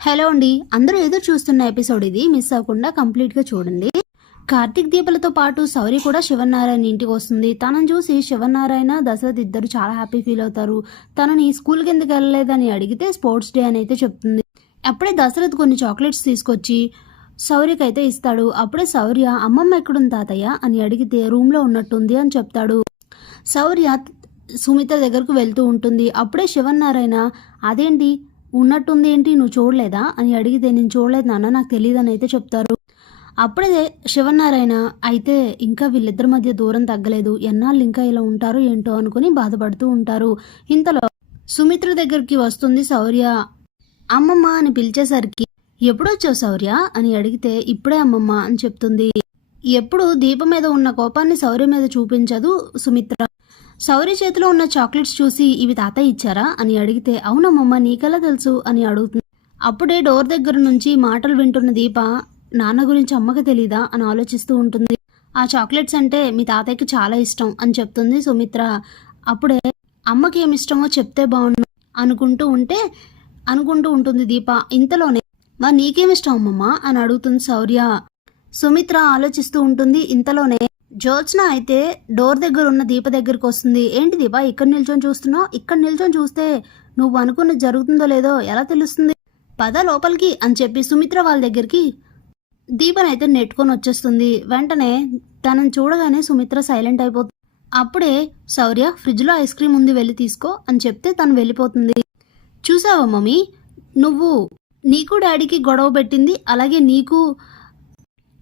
Hello అండి. అందరూ ఎదురు చూస్తున్న ఎపిసోడ్ ఇది. మిస్ అవ్వకుండా కంప్లీట్గా చూడండి. కార్తీక్ దీపాలతో పాటు సౌరి కూడా శివనారాయణ ఇంటికి వస్తుంది. తనని చూసి శివనారాయణ దశరథ్ ఇద్దరు చాలా హ్యాపీ ఫీల్ అవుతారు. తనని స్కూల్కి ఎందుకు వెళ్ళలేదని అడిగితే స్పోర్ట్స్ డే అని అయితే చెప్తుంది. అప్పుడే దశరథ్ కొన్ని చాక్లెట్స్ తీసుకొచ్చి శౌర్యకి అయితే ఇస్తాడు. అప్పుడే శౌర్య అమ్మమ్మ ఎక్కడుంది తాతయ్య? అని అడిగితే రూమ్లో ఉన్నట్టుంది అని చెప్తాడు. శౌర్య సుమిత దగ్గరకు వెళ్తూ ఉంటుంది. అప్పుడే శివనారాయణ అదేంటి? ఉన్నట్టుంది ఏంటి? నువ్వు చూడలేదా? అని అడిగితే నేను చూడలేదు నాన్న నాకు తెలియదు అని అయితే చెప్తారు. అప్పుడే శివనారాయణ అయితే ఇంకా వీళ్ళిద్దరి మధ్య దూరం తగ్గలేదు. ఎన్నాళ్ళు ఇంకా ఇలా ఉంటారో ఏంటో అనుకుని బాధపడుతూ ఉంటారు. ఇంతలో సుమిత్ర దగ్గరికి వస్తుంది శౌర్య. అమ్మమ్మ అని పిలిచేసరికి ఎప్పుడొచ్చావు శౌర్య? అని అడిగితే ఇప్పుడే అమ్మమ్మ అని చెప్తుంది. ఎప్పుడు దీపం మీద ఉన్న కోపాన్ని శౌర్య మీద చూపించదు సుమిత్ర. శౌర్య చేతిలో ఉన్న చాక్లెట్స్ చూసి ఇవి తాతయ్య ఇచ్చారా అని అడిగితే అవునమ్మమ్మ నీకెలా తెలుసు? అని అడుగుతుంది. అప్పుడే డోర్ దగ్గర నుంచి మాటలు వింటున్న దీప నాన్న గురించి అమ్మకి తెలీదా? అని ఆలోచిస్తూ ఉంటుంది. ఆ చాక్లెట్స్ అంటే మీ తాతయ్యకి చాలా ఇష్టం అని చెప్తుంది సుమిత్ర. అప్పుడే అమ్మకి ఏమి ఇష్టమో చెప్తే బాగుండు అనుకుంటూ ఉంటే అనుకుంటూ ఉంటుంది దీప ఇంతలోనే మరి నీకేమి ఇష్టం అమ్మమ్మ? అని అడుగుతుంది శౌర్య సుమిత్ర ఆలోచిస్తూ ఉంటుంది ఇంతలోనే జ్యోత్స్న అయితే డోర్ దగ్గర ఉన్న దీప దగ్గరికి వస్తుంది. ఏంటి దీప? ఇక్కడ నిల్చొని చూస్తున్నావు? ఇక్కడ నిల్చొని చూస్తే నువ్వు అనుకున్నది జరుగుతుందో లేదో ఎలా తెలుస్తుంది? పద లోపలికి అని చెప్పి సుమిత్ర వాళ్ళ దగ్గరికి దీపనైతే నెట్టుకొని వచ్చేస్తుంది. వెంటనే తనను చూడగానే సుమిత్ర సైలెంట్ అయిపోతుంది. అప్పుడే శౌర్య ఫ్రిడ్జ్లో ఐస్ క్రీమ్ ఉంది వెళ్ళి తీసుకో అని చెప్తే తను వెళ్ళిపోతుంది. చూసావా మమ్మీ? నువ్వు నీకు డాడీకి గొడవ పెట్టింది అలాగే నీకు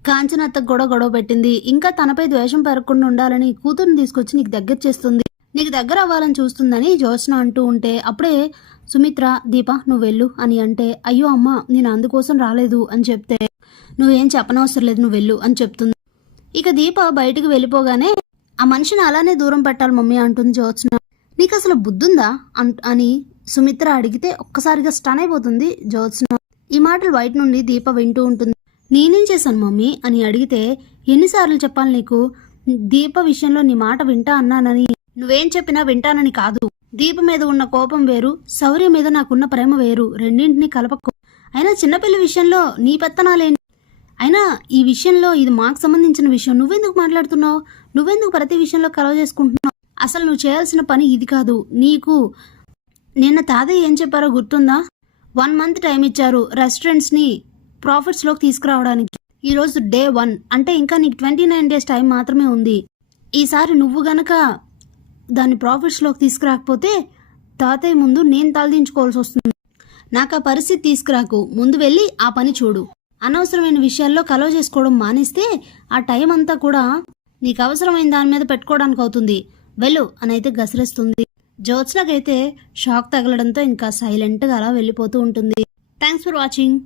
కాంచనత్త కూడా గొడవ పెట్టింది. ఇంకా తనపై ద్వేషం పెరగకుండా ఉండాలని కూతురుని తీసుకొచ్చి నీకు దగ్గర చేస్తుంది. నీకు దగ్గర అవ్వాలని చూస్తుందని జ్యోత్స్న అంటూ ఉంటే అప్పుడే సుమిత్ర దీప నువ్వు వెళ్ళు అని అంటే అయ్యో అమ్మ నేను అందుకోసం రాలేదు అని చెప్తే నువ్వేం చెప్పనవసరం లేదు నువ్వు వెళ్ళు అని చెప్తుంది. ఇక దీప బయటికి వెళ్ళిపోగానే ఆ మనిషిని అలానే దూరం పెట్టాలి మమ్మీ అంటుంది జ్యోత్స్న. నీకు అసలు బుద్ధుందా? అన్- అని సుమిత్ర అడిగితే ఒక్కసారిగా స్టన్ అయిపోతుంది జ్యోత్స్న. ఈ మాటలు బయట నుండి దీప వింటూ ఉంటుంది. నేనేం చేశాను మమ్మీ? అని అడిగితే ఎన్నిసార్లు చెప్పాలి నీకు? దీప విషయంలో నీ మాట వింటా అన్నానని నువ్వేం చెప్పినా వింటానని కాదు. దీప మీద ఉన్న కోపం వేరు శౌర్య మీద నాకున్న ప్రేమ వేరు. రెండింటినీ కలపకు. అయినా చిన్నపిల్ల విషయంలో నీ పెత్తనాలేంటి? అయినా ఈ విషయంలో ఇది మాకు సంబంధించిన విషయం. నువ్వెందుకు మాట్లాడుతున్నావు? నువ్వెందుకు ప్రతి విషయంలో కలవ చేసుకుంటున్నావు? అసలు నువ్వు చేయాల్సిన పని ఇది కాదు. నీకు నిన్న తాతయ్య ఏం చెప్పారో గుర్తుందా? వన్ మంత్ టైం ఇచ్చారు రెస్టారెంట్స్ని ప్రాఫిట్స్లోకి తీసుకురావడానికి. ఈరోజు డే వన్. అంటే ఇంకా నీకు ట్వంటీ నైన్ డేస్ టైం మాత్రమే ఉంది. ఈసారి నువ్వు గనక దాన్ని ప్రాఫిట్స్లోకి తీసుకురాకపోతే తాతయ్య ముందు నేను తలదించుకోవాల్సి వస్తుంది. నాకు ఆ పరిస్థితి తీసుకురాకు. ముందు వెళ్ళి ఆ పని చూడు. అనవసరమైన విషయాల్లో కలవ చేసుకోవడం మానేస్తే ఆ టైం అంతా కూడా నీకు అవసరమైన దాని మీద పెట్టుకోవడానికి అవుతుంది. వెళ్ళు అని అయితే గసిరేస్తుంది. జ్యోత్స్నకైతే షాక్ తగలడంతో ఇంకా సైలెంట్గా అలా వెళ్ళిపోతూ ఉంటుంది. Thanks for watching.